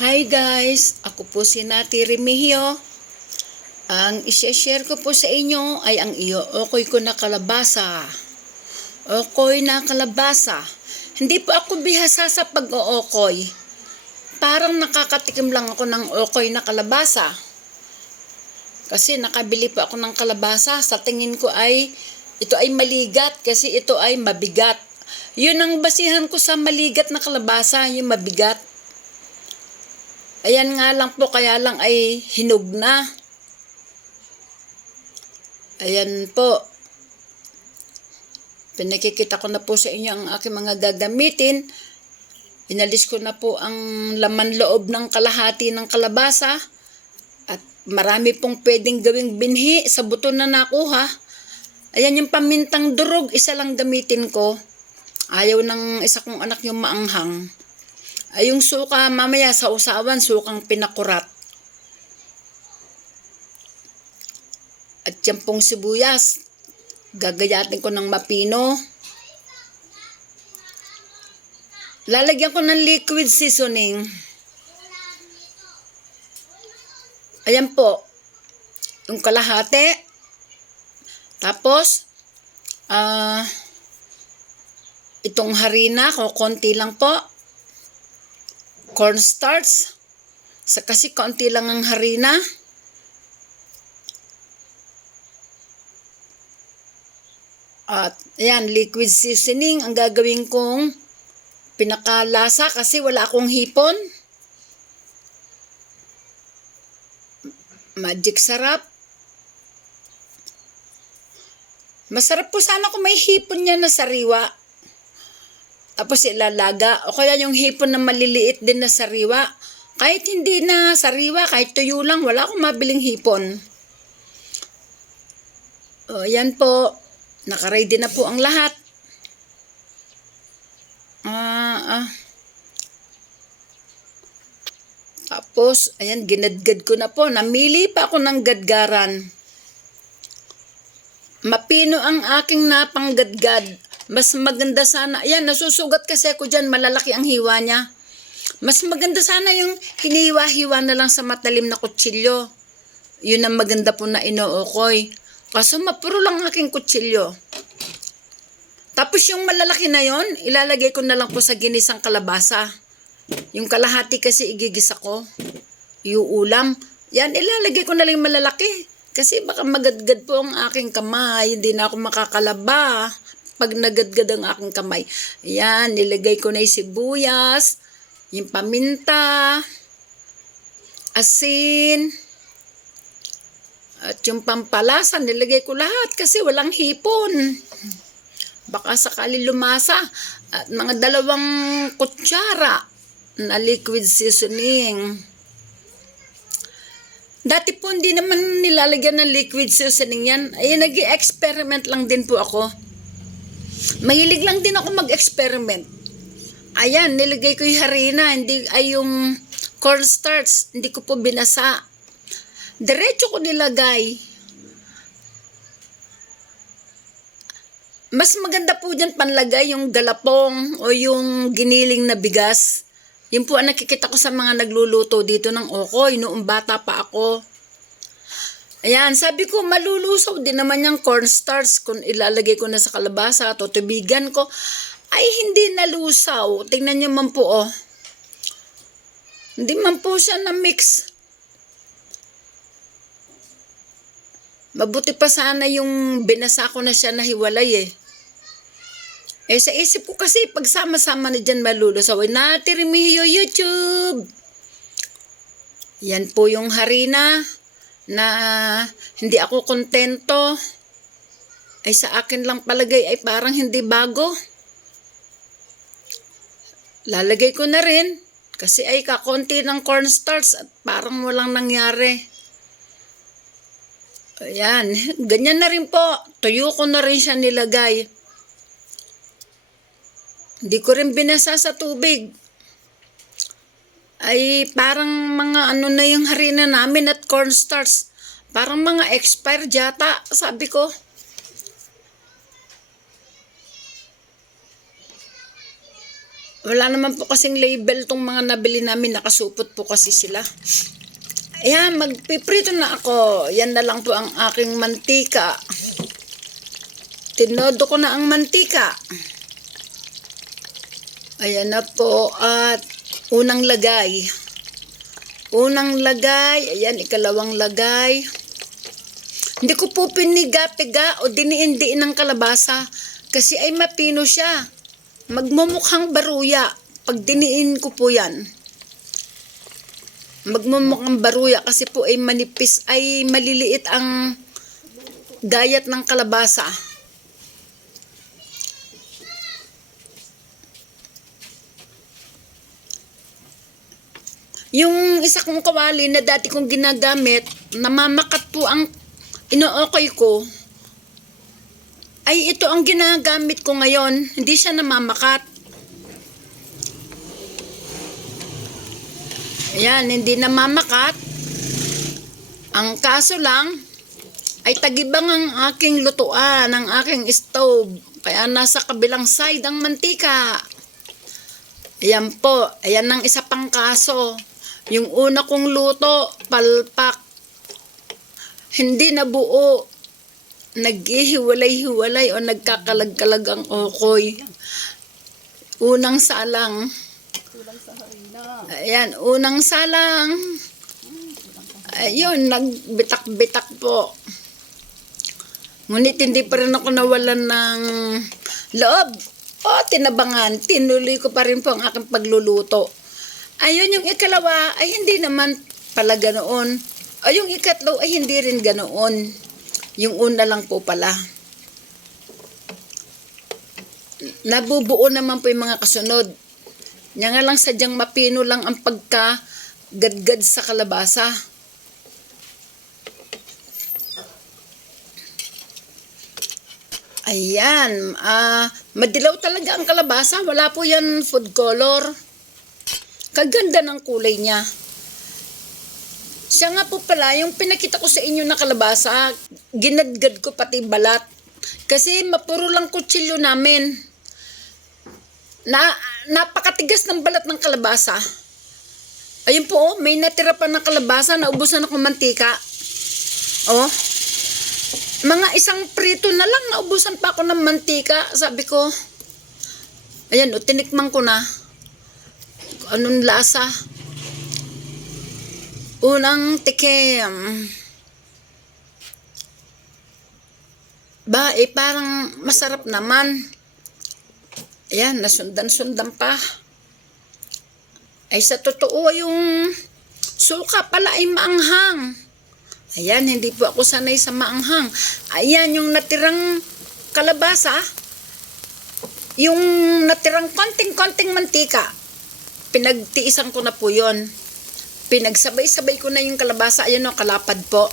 Hi guys, ako po si Nati Remigio. Ang isi-share ko po sa inyo ay ang iyo okoy ko na kalabasa. Okoy na kalabasa. Hindi po ako bihasa sa pag-ookoy. Parang nakakatikim lang ako ng okoy na kalabasa. Kasi nakabili po ako ng kalabasa. Sa tingin ko ay ito ay maligat kasi ito ay mabigat. Yun ang basihan ko sa maligat na kalabasa, yung mabigat. Ayan nga lang po, kaya lang ay hinog na. Ayan po. Pinakikita ko na po sa inyo ang aking mga gagamitin. Inalis ko na po ang laman loob ng kalahati ng kalabasa. At marami pong pwedeng gawing binhi sa buto na nakuha. Ayan yung pamintang durog, isa lang gamitin ko. Ayaw ng isa kong anak yung maanghang. Ay yung suka mamaya sa usawan, sukang pinakurat. At yung pong sibuyas, gagayatin ko ng mapino. Lalagyan ko ng liquid seasoning. Ayan po. Yung kalahati. Tapos, ah, itong harina, ko konti lang po cornstarch. Sa kasi kaunti lang ang harina. At ayan, liquid seasoning ang gagawin kong pinakalasa kasi wala akong hipon. Magic sarap. Masarap po sana kung may hipon niya na sariwa. Tapos ilalaga. O kaya yung hipon na maliliit din na sariwa. Kahit hindi na sariwa, kahit tuyo lang, wala akong mabiling hipon. O, yan po. Nakaready na po ang lahat. Ah, ah. Tapos, ayan, ginadgad ko na po. Namili pa ako ng gadgaran. Mapino ang aking napanggadgad. Mas maganda sana. Ayan, nasusugat kasi ako dyan. Malalaki ang hiwa niya. Mas maganda sana yung hiniwa-hiwa na lang sa matalim na kutsilyo. Yun ang maganda po na inookoy. Kaso mapuro lang aking kutsilyo. Tapos yung malalaki na yon, ilalagay ko na lang po sa ginisang kalabasa. Yung kalahati kasi igigisa ko. Yung ulam. Yan, ilalagay ko na lang yung malalaki. Kasi baka magadgad po ang aking kamay. Hindi na ako makakalaba pag nagadgad ang aking kamay. Ayan, nilagay ko na yung sibuyas, yung paminta, asin, at yung pampalasa, nilagay ko lahat kasi walang hipon. Baka sakali lumasa. At mga dalawang kutsara na liquid seasoning. Dati po hindi naman nilalagyan ng liquid seasoning yan. Ay, nag experiment lang din po ako. Mahilig lang din ako mag-experiment. Ayan, nilagay ko yung harina, hindi ay yung cornstarch, hindi ko po binasa. Diretso ko nilagay. Mas maganda po dyan panlagay yung galapong o yung giniling na bigas. Yun po ang nakikita ko sa mga nagluluto dito ng okoy noong bata pa ako. Ayan, sabi ko, malulusaw din naman yung cornstarch kung ilalagay ko na sa kalabasa, tutubigan ko. Ay, hindi nalusaw. Tingnan niyo man po, oh. Hindi man po siya na-mix. Mabuti pa sana yung binasa ko na siya na hiwalay eh. Eh sa isip ko kasi pagsama-sama na dyan malulusaw. Eh, natirimiyo YouTube. Yan po yung harina na hindi ako kontento. Ay sa akin lang palagay ay parang hindi bago. Lalagay ko na rin kasi ay kakonti ng cornstarch at parang walang nangyari. Ayan, ganyan na rin po. Tuyo ko na rin siya nilagay. Hindi ko rin binasa sa tubig. Ay parang mga ano na yung harina namin at cornstarch. Parang mga expired yata, sabi ko. Wala naman po kasing label tong mga nabili namin. Nakasupot po kasi sila. Ayan, magpiprito na ako. Yan na lang po ang aking mantika. Tinodo ko na ang mantika. Ayan na po. At unang lagay. Unang lagay. Ayan, ikalawang lagay. Hindi ko po piniga-piga o diniin-diin ng kalabasa. Kasi ay mapino siya. Magmumukhang baruya. Pag diniin ko po yan. Magmumukhang baruya kasi po ay manipis, ay maliliit ang gayat ng kalabasa. Yung isa kong kawali na dati kong ginagamit, namamakat po ang inookay ko, ay ito ang ginagamit ko ngayon. Hindi siya namamakat. Ayan, hindi namamakat. Ang kaso lang, ay tagibang ang aking lutuan, ang aking stove. Kaya nasa kabilang side ang mantika. Ayan po, ayan ang isa pang kaso. Yung una kong luto, palpak. Hindi na buo. Naghihiwalay-hiwalay o nagkakalag-kalag ang okoy. Unang salang. Ayan, unang salang. Ayun, nagbitak-bitak po. Ngunit hindi pa rin ako nawalan ng loob. O, tinabangan. Tinuloy ko pa rin po ang aking pagluluto. Ayun, yung ikalawa ay hindi naman pala ganoon. O yung ikatlo ay hindi rin ganoon. Yung una lang po pala. Nabubuo naman po yung mga kasunod. Nya nga lang sadyang mapino lang ang pagka gadgad sa kalabasa. Ayan, ah, madilaw talaga ang kalabasa. Wala po yan food color. Kaganda ng kulay niya. Siya nga po pala, yung pinakita ko sa inyo na kalabasa, ginadgad ko pati balat. Kasi mapuro lang kutsilyo namin. Na, napakatigas ng balat ng kalabasa. Ayun po, oh, may natira pa ng kalabasa, naubusan ako mantika. Oh, mga isang prito na lang, naubusan pa ako ng mantika. Sabi ko, ayan, oh, tinikman ko na. Anong lasa? Unang tikim. Ba, eh parang masarap naman. Ayan, nasundan-sundan pa. Ay sa totoo yung suka pala ay maanghang. Ayan, hindi po ako sanay sa maanghang. Ayan, yung natirang kalabasa, yung natirang konting-konting mantika, pinagtiisan ko na po yon. Pinagsabay-sabay ko na yung kalabasa. Ayan o, kalapad po.